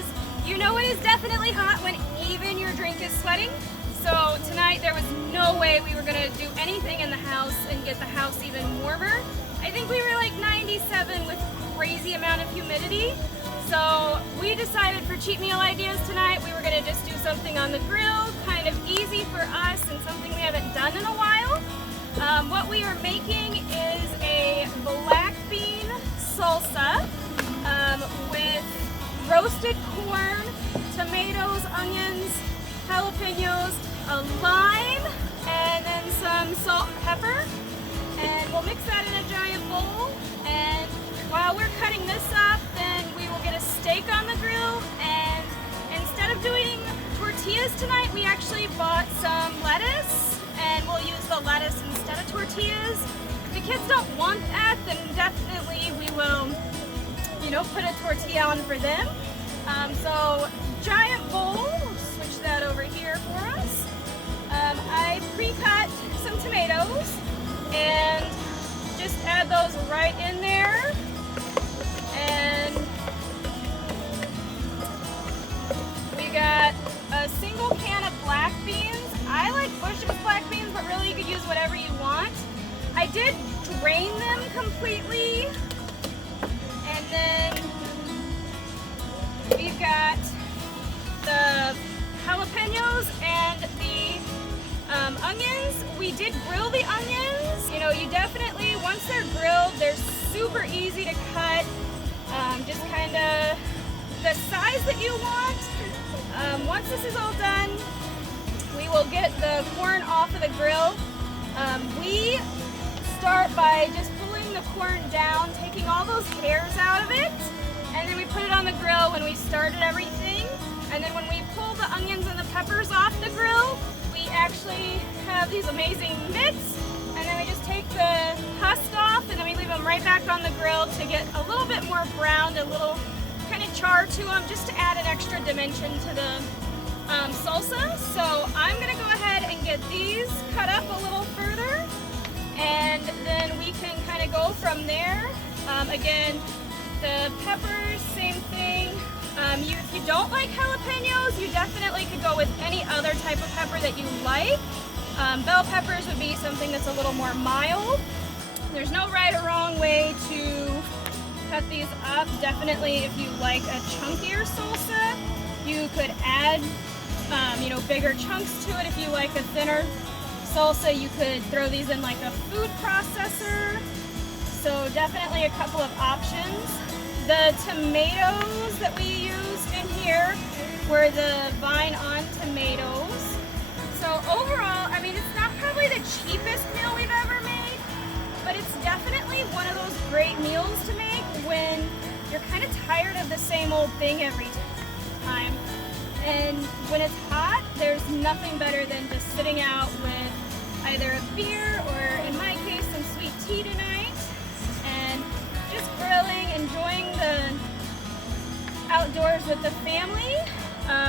because you know it is definitely hot when even your drink is sweating. So tonight there was no way we were gonna do anything in the house and get the house even warmer. I think we were like 97 with crazy amount of humidity. So we decided for cheat meal ideas tonight, we were gonna just do something on the grill, kind of easy for us and something we haven't done in a while. What we are making is a black bean salsa with roasted corn, tomatoes, onions, jalapenos, a lime, and then some salt and pepper. And we'll mix that in a giant bowl. And while we're cutting this up, then we will get a steak on the grill. And instead of doing tortillas tonight, we actually bought some lettuce, and we'll use the lettuce instead of tortillas. If the kids don't want that, then definitely we will, you know, put a tortilla on for them. So giant bowl, we'll switch that over here for us. I pre-cut some tomatoes and just add those right in there. And we got a single can of black beans. I like Bush's black beans, but really you could use whatever you want. I did drain them completely. And then we've got the jalapenos and the onions. We did grill the onions. You know, you definitely, once they're grilled, they're super easy to cut. Just kind of the size that you want. Once this is all done, we will get the corn off of the grill. We start by just pulling the corn down, taking all those hairs out of it, and then we put it on the grill when we started everything. And then when we pull the onions and the peppers off the grill, we actually have these amazing mitts, and then we just take the husk off, and then we leave them right back on the grill to get a little bit more browned, a little kind of char to them, just to add an extra dimension to the salsa. So I'm gonna go ahead and get these cut up a little further, and then we can kind of go from there. Again, the peppers, same thing. If you don't like jalapenos, you definitely could go with any other type of pepper that you like. Bell peppers would be something that's a little more mild. There's no right or wrong way to cut these up. Definitely, if you like a chunkier salsa, you could add you know, bigger chunks to it. If you like a thinner salsa, you could throw these in like a food processor. So definitely a couple of options. The tomatoes that we used in here were the vine-on tomatoes. So overall, I mean, it's not probably the cheapest meal we've ever made, but it's definitely one of those great meals to make when you're kind of tired of the same old thing every time. And when it's hot, there's nothing better than just sitting out with either a beer or, in my case, some sweet tea tonight, and just grilling, enjoying the outdoors with the family.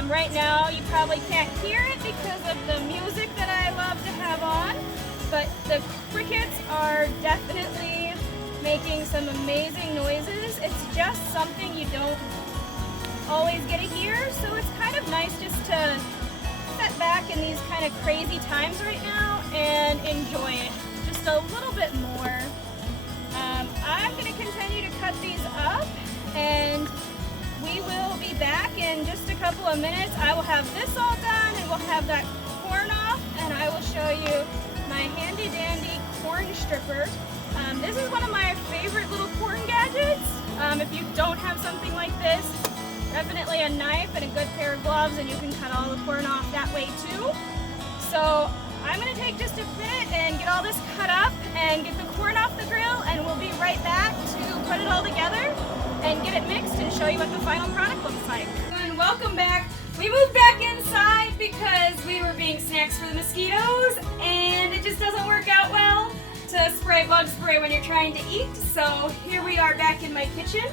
Right now you probably can't hear it because of the music that I love to have on, but the crickets are definitely making some amazing noises. It's just something you don't always get to hear, so it's kind of nice just to sit back in these kind of crazy times right now and enjoy it just a little bit more. I'm going to continue to cut these up, and we will be back in just a couple of minutes. I will have this all done, and we'll have that corn off, and I will show you my handy dandy corn stripper. This is one of my favorite little corn gadgets. If you don't have something like this, definitely a knife and a good pair of gloves, and you can cut all the corn off that way too. So I'm going to take just a minute and get all this cut up and get the corn off the grill, and we'll be right back to put it all together and get it mixed and show you what the final product looks like. And welcome back. We moved back inside because we were being snacks for the mosquitoes, and it just doesn't work out well to spray bug spray when you're trying to eat. So here we are back in my kitchen.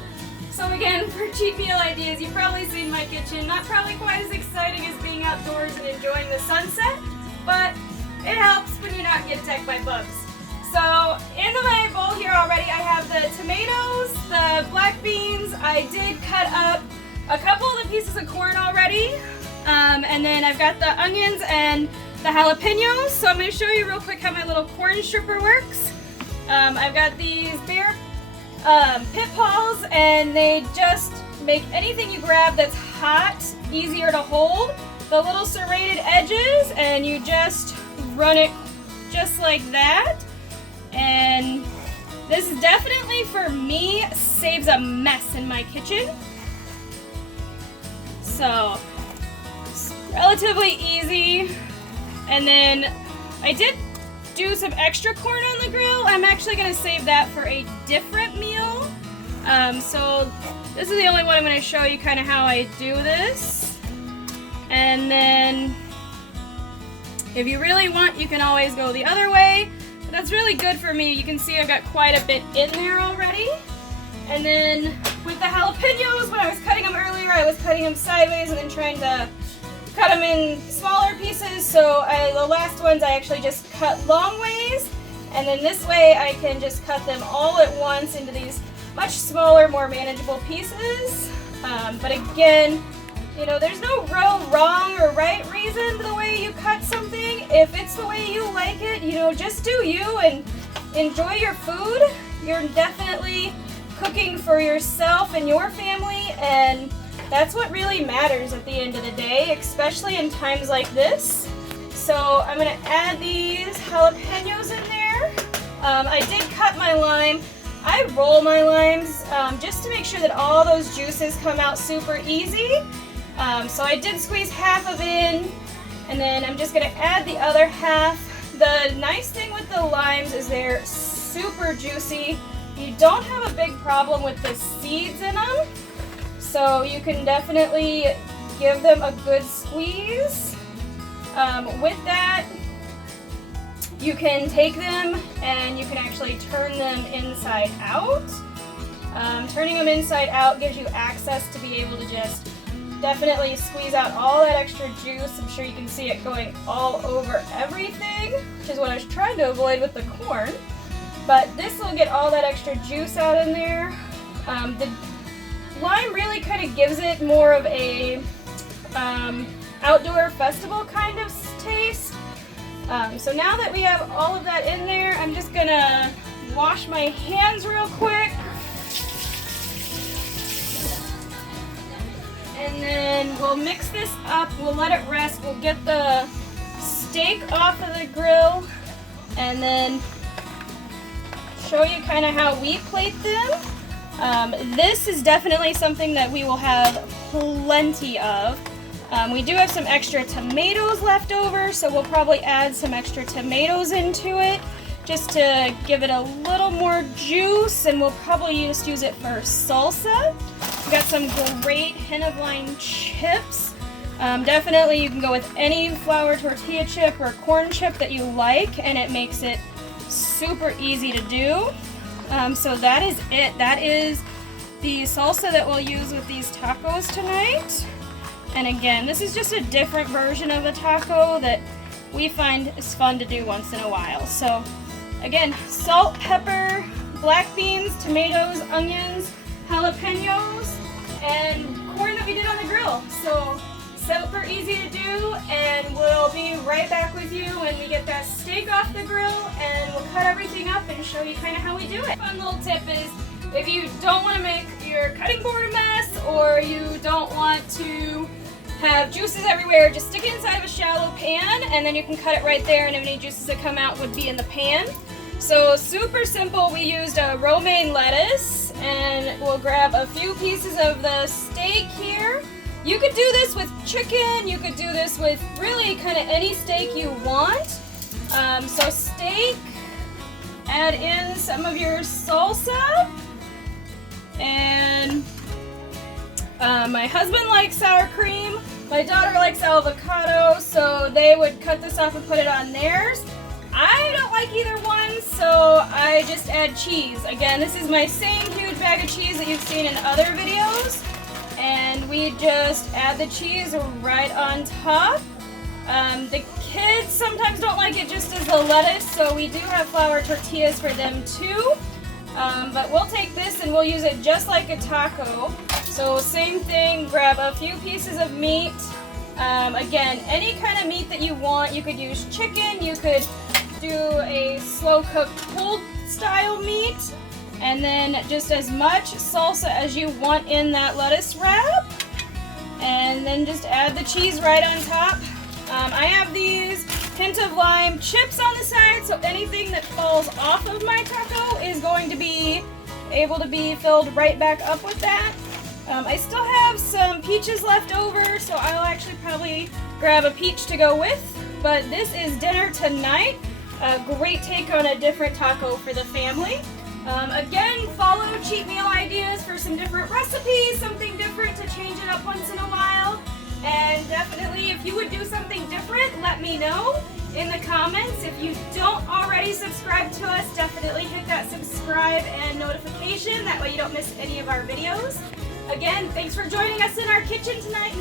So again, for cheat meal ideas, you've probably seen my kitchen. Not probably quite as exciting as being outdoors and enjoying the sunset, but it helps when you're not getting attacked by bugs. So in my bowl here already, I have the tomatoes, the black beans. I did cut up a couple of the pieces pieces of corn already. And then I've got the onions and the jalapenos. So I'm going to show you real quick how my little corn stripper works. I've got these bear pit paws, and they just make anything you grab that's hot easier to hold. The little serrated edges, and you just run it just like that. And this is definitely, for me, saves a mess in my kitchen. So it's relatively easy. And then I did do some extra corn on the grill. I'm actually going to save that for a different meal. So this is the only one I'm going to show you kind of how I do this. And then if you really want, you can always go the other way. But that's really good for me. You can see I've got quite a bit in there already. And then with the jalapenos, when I was cutting them earlier, I was cutting them sideways and then trying to cut them in smaller pieces. So the last ones I actually just cut long ways. And then this way I can just cut them all at once into these much smaller, more manageable pieces. But again, you know, there's no real wrong or right reason to the way you cut something. If it's the way you like it, you know, just do you and enjoy your food. You're definitely cooking for yourself and your family, and that's what really matters at the end of the day, especially in times like this. So I'm going to add these jalapenos in there. I did cut my lime. I roll my limes just to make sure that all those juices come out super easy. So I did squeeze half of in, and then I'm just going to add the other half. The nice thing with the limes is they're super juicy. You don't have a big problem with the seeds in them, so you can definitely give them a good squeeze. With that, you can take them and you can actually turn them inside out. Turning them inside out gives you access to be able to just definitely squeeze out all that extra juice. I'm sure you can see it going all over everything, which is what I was trying to avoid with the corn. But this will get all that extra juice out in there. The lime really kind of gives it more of a outdoor festival kind of taste. So now that we have all of that in there, I'm just gonna wash my hands real quick. And then we'll mix this up, we'll let it rest, we'll get the steak off of the grill, and then show you kind of how we plate them. This is definitely something that we will have plenty of. We do have some extra tomatoes left over, so we'll probably add some extra tomatoes into it just to give it a little more juice, and we'll probably just use it for salsa. We've got some great henna vine chips. Definitely you can go with any flour tortilla chip or corn chip that you like, and it makes it super easy to do. So that is it. That is the salsa that we'll use with these tacos tonight. And again, this is just a different version of a taco that we find is fun to do once in a while. So again, salt, pepper, black beans, tomatoes, onions, jalapenos, and corn that we did on the grill. So super easy to do, and we'll be right back with you when we get that steak off the grill, and we'll cut everything up and show you kind of how we do it. Fun little tip is, if you don't want to make your cutting board a mess, or you don't want to have juices everywhere, just stick it inside of a shallow pan, and then you can cut it right there, and any juices that come out would be in the pan. So super simple. We used a romaine lettuce, and we'll grab a few pieces of the steak here. You could do this with chicken, you could do this with really kind of any steak you want. So steak, add in some of your salsa, and my husband likes sour cream, my daughter likes avocado, so they would cut this off and put it on theirs. I don't like either one, so I just add cheese. Again, this is my same huge bag of cheese that you've seen in other videos. And we just add the cheese right on top. The kids sometimes don't like it just as the lettuce, so we do have flour tortillas for them too. But we'll take this and we'll use it just like a taco. So same thing, grab a few pieces of meat. Again, any kind of meat that you want. You could use chicken, you could do a slow cooked cold style meat, and then just as much salsa as you want in that lettuce wrap, and then just add the cheese right on top. I have these hint of lime chips on the side, so anything that falls off of my taco is going to be able to be filled right back up with that. I still have some peaches left over, so I'll actually probably grab a peach to go with. But this is dinner tonight. A great take on a different taco for the family. Again, follow cheat meal ideas for some different recipes, something different to change it up once in a while. And definitely, if you would do something different, let me know in the comments. If you don't already subscribe to us, definitely hit that subscribe and notification. That way you don't miss any of our videos. Again, thanks for joining us in our kitchen tonight.